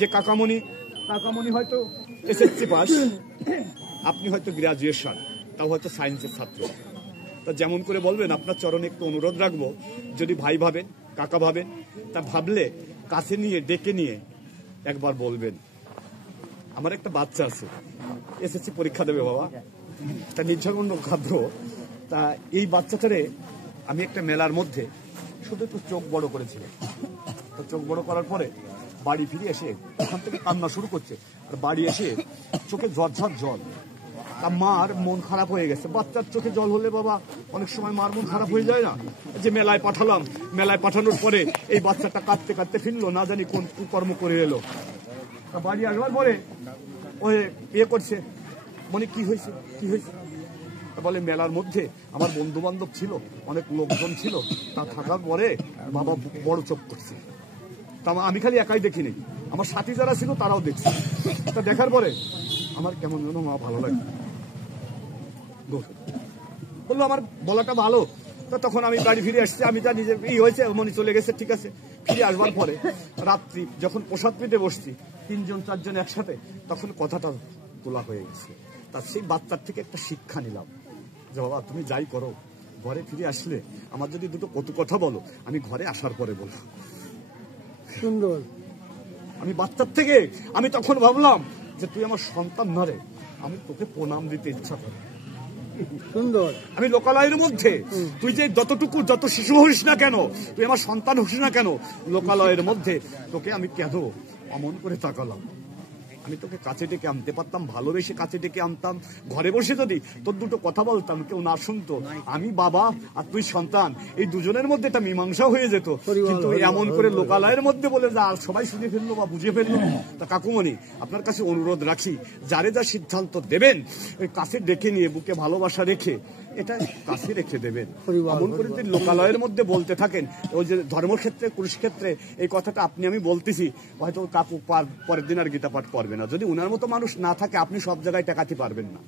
যে কাকামণি হয়তো SSC pass, আপনি হয়তো গ্রাজুয়েশন, তাও হয়তো সায়েন্সের ছাত্র। তা যেমন করে বলবেন, আপনার চরণে একটু অনুরোধ রাখবো, যদি ভাই ভাবেন, কাকা ভাবেন, তা ভাবলে কাছে নিয়ে ডেকে নিয়ে একবার বলবেন, আমার একটা বাচ্চা আছে, এসএসসি পরীক্ষা দেবে বাবা, তা নির্ঝরণ্য খাদ্য, তা এই বাচ্চাটারে আমি একটা মেলার মধ্যে শুধু একটু চোখ বড় করেছিলাম। তো চোখ বড় করার পরে বাড়ি ফিরে এসে ওখান থেকে কান্না শুরু করছে, আর বাড়ি এসে চোখে ঝরঝর জল। তা মার মন খারাপ হয়ে গেছে। বাচ্চার চোখে জল হলে বাবা অনেক সময় মার মন খারাপ হয়ে যায় না? যে মেলায় পাঠালাম, মেলায় পাঠানোর পরে এই বাচ্চাটা কাঁদতে কাঁদতে ফিরলো, না জানি কোন কুকর্ম করে এলো। তা বাড়ি আসবার পরে ওই করছে, মানে কি হয়েছে কি হয়েছে? বলে মেলার মধ্যে আমার বন্ধু বান্ধব ছিল, অনেক লোকজন ছিল, তা থাকার পরে বাবা বড় চোখ করছে। তা আমি খালি একাই দেখিনি, আমার সাথী যারা ছিল তারাও দেখছে। তা দেখার পরে আমার কেমন যেন মা ভালো লাগে, বললো আমার বলাটা ভালো। তো তখন আমি বাড়ি ফিরে আসছি, আমি যা নিজে এই হয়েছে মনে চলে গেছে, ঠিক আছে। ফিরে আসবার পরে রাত্রি যখন প্রসাদ পেতে বসছি 3জন 4জন একসাথে, তখন কথাটা তোলা হয়ে গেছে। তা সেই বাচ্চার থেকে একটা শিক্ষা নিলাম যে বাবা তুমি যাই করো, ঘরে ফিরে আসলে আমার যদি দুটো কটু কথা বলো, আমি ঘরে আসার পরে বলবো। সুন্দর। আমি বাচ্চার থেকে আমি তখন ভাবলাম যে তুই আমার সন্তান না রে, আমি তোকে প্রণাম দিতে ইচ্ছা করি। সুন্দর। আমি লোকালয়ের মধ্যে তুই যে যত শিশু হইস না কেন, তুই আমার সন্তান হইস না কেন, লোকালয়ের মধ্যে তোকে আমি কেন অমন করে তাকালাম? আমি তোকে কাছে ডেকে আনতে পারতাম, ভালোবেসে কাছে ডেকে আনতাম, ঘরে বসে যদি তোর দুটো কথা বলতাম, কেউ না শুনতো, আমি বাবা আর তুই সন্তান, এই দুজনের মধ্যে একটা মীমাংসা হয়ে যেত। কিন্তু এমন করে লোকালয়ের মধ্যে বলে যা সবাই শুনে ফেললো বা বুঝে ফেললো। তা কাকুমণি, আপনার কাছে অনুরোধ রাখি, যারে যা সিদ্ধান্ত দেবেন ওই কাছে ডেকে নিয়ে বুকে ভালোবাসা রেখে এটা কাছে রেখে দেবেন। এমন করে যদি লোকালয়ের মধ্যে বলতে থাকেন, ওই যে ধর্মক্ষেত্রে কুরুক্ষেত্রে এই কথাটা আপনি আমি বলতেছি, হয়তো কাকু পরের দিন আর গীতা পাঠ করবে না। যদি উনার মতো মানুষ না থাকে, আপনি সব জায়গায় টেকাতে পারবেন না।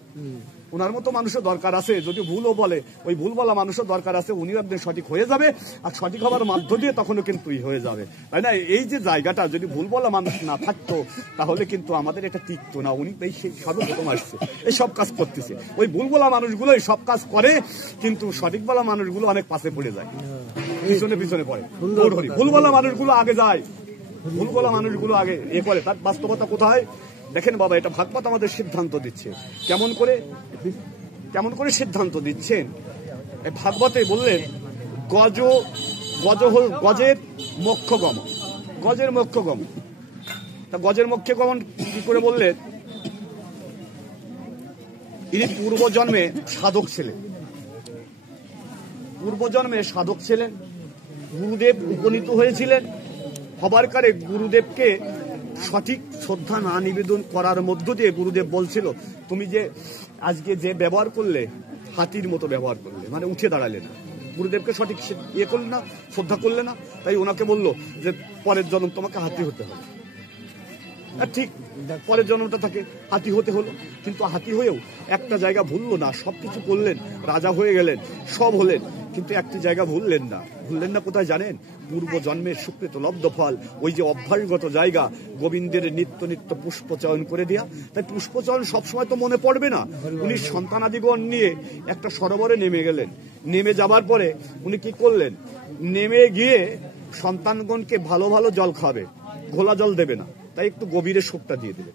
উনার মতো মানুষও দরকার আছে, যদি ভুলও বলে ওই ভুল বলা মানুষও দরকার আছে, উনিও একদিন সঠিক হয়ে যাবে, আর সঠিক হওয়ার মাধ্য দিয়ে তখনও কিন্তু হয়ে যাবে, তাই না? এই যে জায়গাটা যদি ভুল বলা মানুষ না থাকতো, তাহলে কিন্তু আমাদের এটা টিকতো না। উনি এই সর্বপ্রথম আসছে, এই সব কাজ করতেছে। ওই ভুল বলা মানুষগুলো এই সব কাজ করে, কিন্তু সঠিক বলা মানুষগুলো অনেক পাশে পড়ে যায়, পিছনে পড়ে। ভুল বলা মানুষগুলো আগে যায়, ভুল বলা মানুষগুলো আগে করে। তার বাস্তবতা কোথায় দেখেন বাবা, এটা ভাগবত আমাদের সিদ্ধান্ত দিচ্ছে। কেমন করে সিদ্ধান্ত দিচ্ছেন? ভাগবতে বললেন গজের মোক্ষগম, গজের মোক্ষগম। তা গজের মোক্ষগমন কি করে বললেন? ইনি পূর্বজন্মে সাধক ছিলেন, গুরুদেব উপনীত হয়েছিলেন। হবার কারে গুরুদেবকে সঠিক শ্রদ্ধা না নিবেদন করার মধ্য দিয়ে গুরুদেব বলছিল, তুমি যে আজকে যে ব্যবহার করলে, হাতির মতো ব্যবহার করলে, মানে উঠে দাঁড়ালে না, গুরুদেবকে সঠিক করলে না, শ্রদ্ধা করলে না। তাই ওনাকে বললো যে পরের জন্ম তোমাকে হাতি হতে হবে। আর ঠিক পরের জন্মটা তাকে হাতি হতে হলো, কিন্তু হাতি হয়েও একটা জায়গা ভুললো না, সবকিছু করলেন, রাজা হয়ে গেলেন, সব হলেন, কিন্তু একটি জায়গা ভুললেন না কোথায় জানেন? পূর্ব জন্মের সুকৃত লব্ধ ফল, ওই যে অভ্যাসগত জায়গা, গোবিন্দের নিত্য নিত্য পুষ্প চয়ন করে দেয়া। তাই পুষ্প চয়ন সবসময় তো মনে পড়বে না। উনি সন্তানাদিগণ নিয়ে একটা সরোবরে নেমে গেলেন। নেমে যাবার পরে উনি কি করলেন? নেমে গিয়ে সন্তানগণকে ভালো ভালো জল খাবে, ঘোলা জল দেবে না, তাই একটু গভীরে শোকটা দিয়ে দেবে।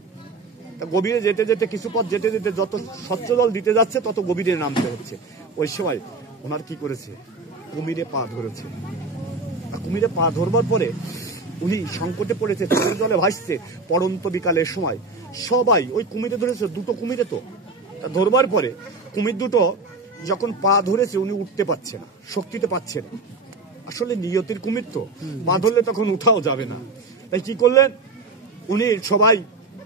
তা গভীরে যেতে যেতে কিছু পথ যেতে যেতে যত স্বচ্ছ জল দিতে যাচ্ছে তত গভীরে নামতে হচ্ছে। ওই সময় ওনার কি করেছে? কুমিরে পা ধরেছে। কুমিরে পা ধরবার পরে উনি সংকটে পড়েছে, চোখের জলে ভাসছে। পড়ন্ত বিকালের সময় সবাই ওই কুমিরে ধরেছে, দুটো কুমিরে তো। ধরবার পরে কুমির দুটো যখন পা ধরেছে, উনি উঠতে পারছে না, শক্তিতে পাচ্ছে না। আসলে নিয়তির কুমির তো, পা ধরলে তখন উঠাও যাবে না। তাই কি করলেন? উনি সবাই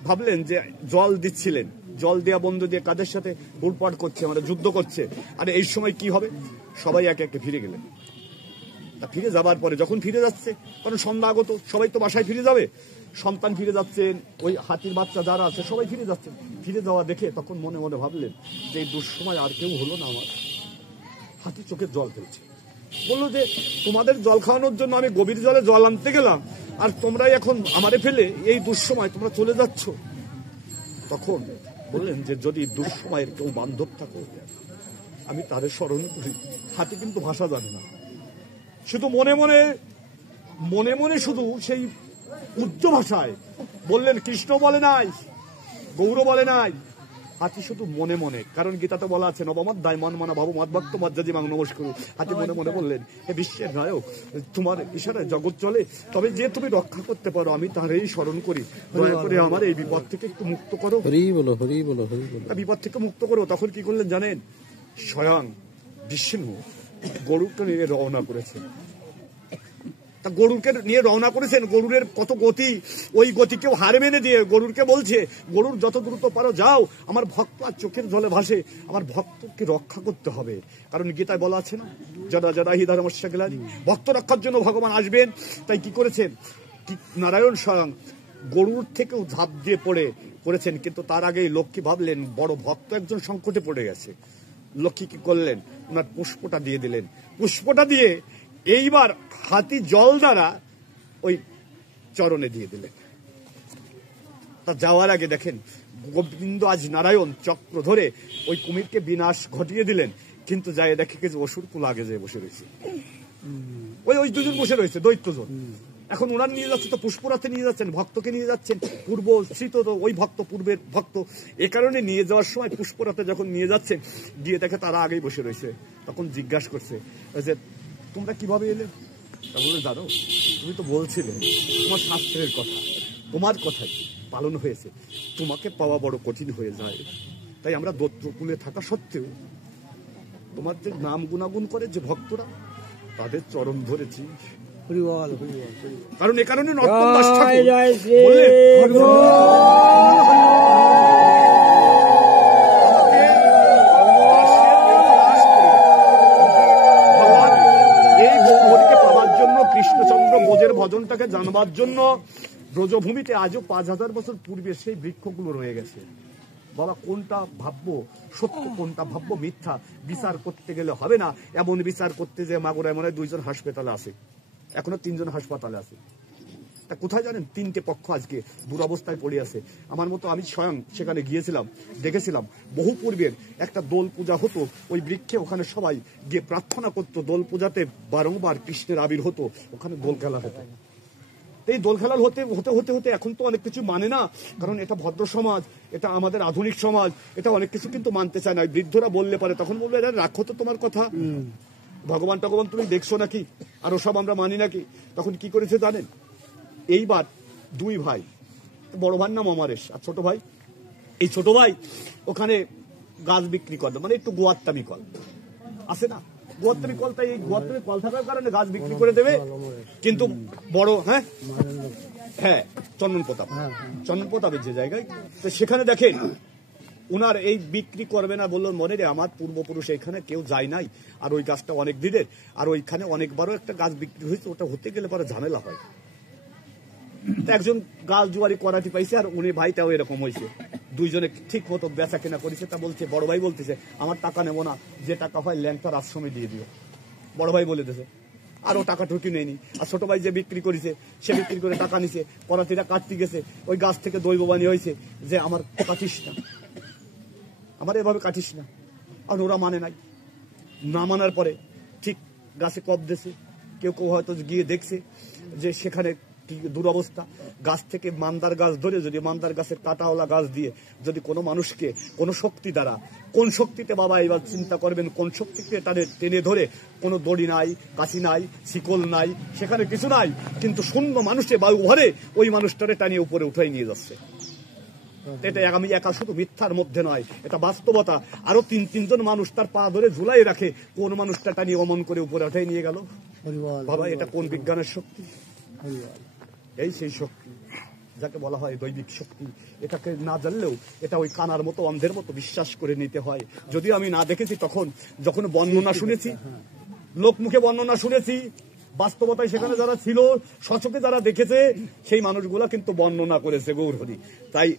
ভাবলেন যে জল দিচ্ছিলেন, জল দেওয়া বন্ধ দিয়ে কাদের সাথে হুড়পাট করছে, মানে যুদ্ধ করছে। আর এই সময় কি হবে? সবাই একে একে ফিরে গেলেন। তা ফিরে যাবার পরে যখন ফিরে যাচ্ছে, কারণ সন্ধ্যা আগত, সবাই তো বাসায় ফিরে যাবে, সন্তান ফিরে যাচ্ছেন, ওই হাতির বাচ্চা যারা আছে সবাই ফিরে যাচ্ছেন। ফিরে যাওয়া দেখে তখন মনে মনে ভাবলেন যে এই দুঃসময় আর কেউ হলো না আমার। হাতি চোখের জল ফেলছে, বললো যে তোমাদের জল খাওয়ানোর জন্য আমি গভীর জলে জল আনতে গেলাম, আর তোমরাই এখন আমারে ফেলে এই দুঃসময় তোমরা চলে যাচ্ছ। তখন বললেন যে যদি দুঃসময়ের কেউ বান্ধব থাকো আমি তাদের স্মরণ করি। হাতে কিন্তু ভাষা জানে না, শুধু মনে মনে মনে মনে শুধু সেই উচ্চ ভাষায় বললেন। কৃষ্ণ বলে নাই, গৌর বলে নাই, হাতি শুধু মনে মনে। কারণ গীতাতে বলা আছে নবমধ্যায় মন মনা ভাব মদভক্ত মজ্জাজি মাং নমস্কার। হাতি মনে মনে বললেন, হে বিশ্বের নায়ক, তোমার ইশারায় জগৎ চলে, তবে যে তুমি রক্ষা করতে পারো আমি তারই স্মরণ করি। দয়া করে আমার এই বিপদ থেকে একটু মুক্ত করো, হরি বলো, হরি বলো, হরি বলো। বিপদ থেকে মুক্ত করো। তখন কি করলেন জানেন? স্বয়ং বিষ্ণু গরুরকে নিয়ে রওনা করেছেন। তা গরুরকে নিয়ে রওনা করেছেন, গরুরের কত গতি, ওই গতিকেও হার মেনে দিয়ে গরুরকে বলছে, গরুর যত দ্রুত পারো যাও, আমার ভক্ত আর চোখের জলে ভাসে, আমার ভক্তকে রক্ষা করতে হবে। কারণ গীতায় বলা আছে না, জরা জরা হি ধর্মস্য গেলানি, ভক্ত রক্ষার জন্য ভগবান আসবেন। তাই কি করেছেন? নারায়ণ স্বয়ং গরুর থেকেও ঝাঁপ দিয়ে পড়ে করেছেন। কিন্তু তার আগেই লক্ষ্মী ভাবলেন বড় ভক্ত একজন সংকটে পড়ে গেছে। লক্ষ্মী কি করলেন? ওনার পুষ্পটা দিয়ে দিলেন। পুষ্পটা দিয়ে এইবার হাতি জল দ্বারা ওই চরণে দিয়ে দিলেন। তা যাওয়ার আগে দেখেন গোবিন্দ আজ নারায়ণ চক্র ধরে ওই কুমিরকে বিনাশ ঘটিয়ে দিলেন। কিন্তু যাই দেখে যে অসুর কুল আগে যেয়ে বসে রয়েছে, ওই দুজন বসে রয়েছে, দৈত্যজন। এখন ওনার নিয়ে যাচ্ছে তো পুষ্পরাতে নিয়ে যাচ্ছেন, ভক্তকে নিয়ে যাচ্ছেন, পূর্ব স্মৃত তো ওই ভক্ত, পূর্বের ভক্ত। এ কারণে নিয়ে যাওয়ার সময় পুষ্পরাতে যখন নিয়ে যাচ্ছেন, গিয়ে দেখে তারা আগেই বসে রয়েছে। তখন জিজ্ঞাসা করছে যে তোমরা কিভাবে এলে? তা বলে জানো, তুমি তো বলছিলে তোমার শাস্ত্রের কথা, তোমার কথাই পালন হয়েছে, তোমাকে পাওয়া বড় কঠিন হয়ে যায়। তাই আমরা দৈত্যকুলে থাকা সত্ত্বেও তোমার যে নাম গুণাগুণ করে যে ভক্তরা, তাদের চরণ ধরেছি। কারণ এ কারণে নরোত্তম দাস ঠাকুর কৃষ্ণচন্দ্র বোঝের ভজনটাকে জানবার জন্য ব্রজভূমিতে আজও 5000 বছর পূর্বে সেই বৃক্ষগুলো রয়ে গেছে। বাবা কোনটা ভাববো সত্য, কোনটা ভাববো মিথ্যা, বিচার করতে গেলে হবে না। এমন বিচার করতে যে মাগুরায় মনে হয় 2 জন হাসপাতালে আছে, এখনো 3 জন হাসপাতালে আছে। তা কোথায় জানেন? 3টে পক্ষ আজকে দুরবস্থায় পড়ে আছে। আমার মতো আমি স্বয়ং সেখানে গিয়েছিলাম, দেখেছিলাম। বহু পূর্বের একটা দোল পূজা হতো ওই বৃক্ষে, ওখানে সবাই গিয়ে প্রার্থনা করতো। দোল পূজাতে বারংবার কৃষ্ণের আবির হতো, ওখানে দোল খেলা হতো। এই দোল খেলা হতে হতে হতে হতে এখন তো অনেক কিছু মানে না, কারণ এটা ভদ্র সমাজ, এটা আমাদের আধুনিক সমাজ, এটা অনেক কিছু কিন্তু মানতে চায় না। বৃদ্ধরা বললে পারে, তখন বলবে রাখো তো তোমার কথা, ভগবান টগবান তুমি দেখছো নাকি, আর ওসব আমরা মানি নাকি। তখন কি করেছে জানেন? এইবার 2 ভাই, বড় ভাইয়ের নাম অমরেশ আর ছোট ভাই, এই ছোট ভাই ওখানে গাছ বিক্রি করে, মানে একটু গোয়াত্তামি কল আছে না, গোয়াত্তামি কল। তাই এই গোয়াত্তামি কল থাকার কারণে গাছ বিক্রি করে দেবে। কিন্তু বড় হ্যাঁ চন্দন প্রতাপের যে জায়গায়, তো সেখানে দেখেন উনার এই বিক্রি করবে না বললো, মনে রে আমার পূর্বপুরুষ এখানে কেউ যায় নাই, আর ওই গাছটা অনেক দিনের, আর ওইখানে অনেকবারও একটা গাছ বিক্রি হয়েছে, ওটা হতে গেলে পরে ঝামেলা হয়। একজন গাছ জুয়ারি করাটি পাইছে, আর উনি ভাইটাও এরকম হয়েছে। 2 জনে ঠিক মতো বেচা কেনা করেছে। তা বলছে, বড় ভাই বলতেছে আমার টাকা নেবো না, যে টাকা হয় ল্যাংটার আশ্রমে দিয়ে দিও। বড় ভাই বলে দিয়েছে, আর ও টাকা ঠুকি নেয়নি। আর ছোট ভাই যে বিক্রি করেছে, সে বিক্রি করে টাকা নিছে, করাতিরা কাটতে গেছে, ওই গাছ থেকে দৈববাণী হয়েছে যে আমার কাটিস না, আমার এভাবে কাটিস না। আর ওরা মানে নাই, না মানার পরে ঠিক গাছে কপ দিয়েছে। কেউ কেউ হয়তো গিয়ে দেখছে যে সেখানে কি দুরবস্থা। গাছ থেকে মান্দার গাছ ধরে, যদি মান্দার গাছের কাঁটাওয়ালা গাছ দিয়ে যদি কোনো মানুষকে কোনো শক্তি দ্বারা, কোন শক্তিতে বাবা এবার চিন্তা করবেন, কোন শক্তিতে তাদের টেনে ধরে, কোনো দড়ি নাই, কাছি নাই, শিকল নাই, সেখানে কিছু নাই, কিন্তু শূন্য মানুষে বায়ু ভরে ওই মানুষটারে টানিয়ে উপরে উঠাই নিয়ে যাচ্ছে। এটা আমি একা শুধু মিথ্যার মধ্যে নয়, এটা বাস্তবতা। আরো 3 জন মানুষ তার পা ধরে ঝুলাই রাখে, কোন মানুষটা টানিয়ে অমন করে উপরে উঠাই নিয়ে গেল। বাবা এটা কোন বিজ্ঞানের শক্তি? এই সেই শক্তি যাকে বলা হয় দৈবিক শক্তি। এটাকে না জানলেও এটা ওই কানার মতো, অন্ধের মতো বিশ্বাস করে নিতে হয়। যদিও আমি না দেখেছি, তখন যখন বর্ণনা শুনেছি, লোকমুখে বর্ণনা শুনেছি, বাস্তবতায় সেখানে যারা ছিল, সচকে যারা দেখেছে, সেই মানুষগুলা কিন্তু বর্ণনা করেছে গৌরহরি। তাই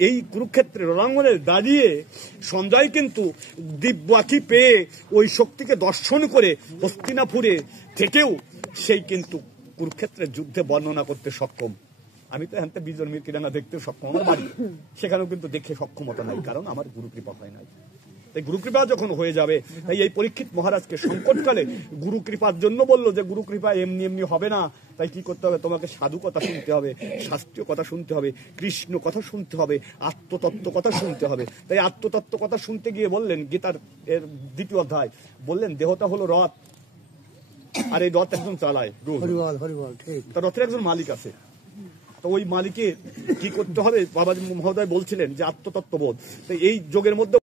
এই কুরুক্ষেত্রের রণাঙ্গনে দাঁড়িয়ে সঞ্জয় কিন্তু দিব্যাখি পেয়ে ওই শক্তিকে দর্শন করে হস্তিনাপুরে থেকেও সেই কিন্তু কুরুক্ষেত্রের যুদ্ধে বর্ণনা করতে সক্ষম। আমি তো এখান থেকে বিজয় মিরকিডাঙ্গা দেখতে সক্ষম, আমার বাড়ি সেখানেও কিন্তু দেখে সক্ষমতা নাই, কারণ আমার গুরু কৃপা হয় নাই। তাই গুরু কৃপা যখন হয়ে যাবে, তাই এই পরীক্ষিত মহারাজকে সংকটকালে গুরু কৃপার জন্য বললো যে গুরু কৃপা এমনি এমনি হবে না, তাই কি করতে হবে, তোমাকে সাধু কথা শুনতে হবে, শাস্ত্রীয় কথা শুনতে হবে, কৃষ্ণ কথা শুনতে হবে, আত্মতত্ত্ব কথা শুনতে হবে। তাই আত্মতত্ত্ব কথা শুনতে গিয়ে বললেন, গীতার এর 2য় অধ্যায় বললেন, দেহটা হলো রথ, আর এই রথ একজন চালায় রোজ। হরিবল হরিবল ঠিক। তার রথের একজন মালিক আছে, তো ওই মালিকে কি করতে হবে বাবাজি মহোদয় বলছিলেন যে আত্মতত্ত্ববোধ। তো এই যোগের মধ্যে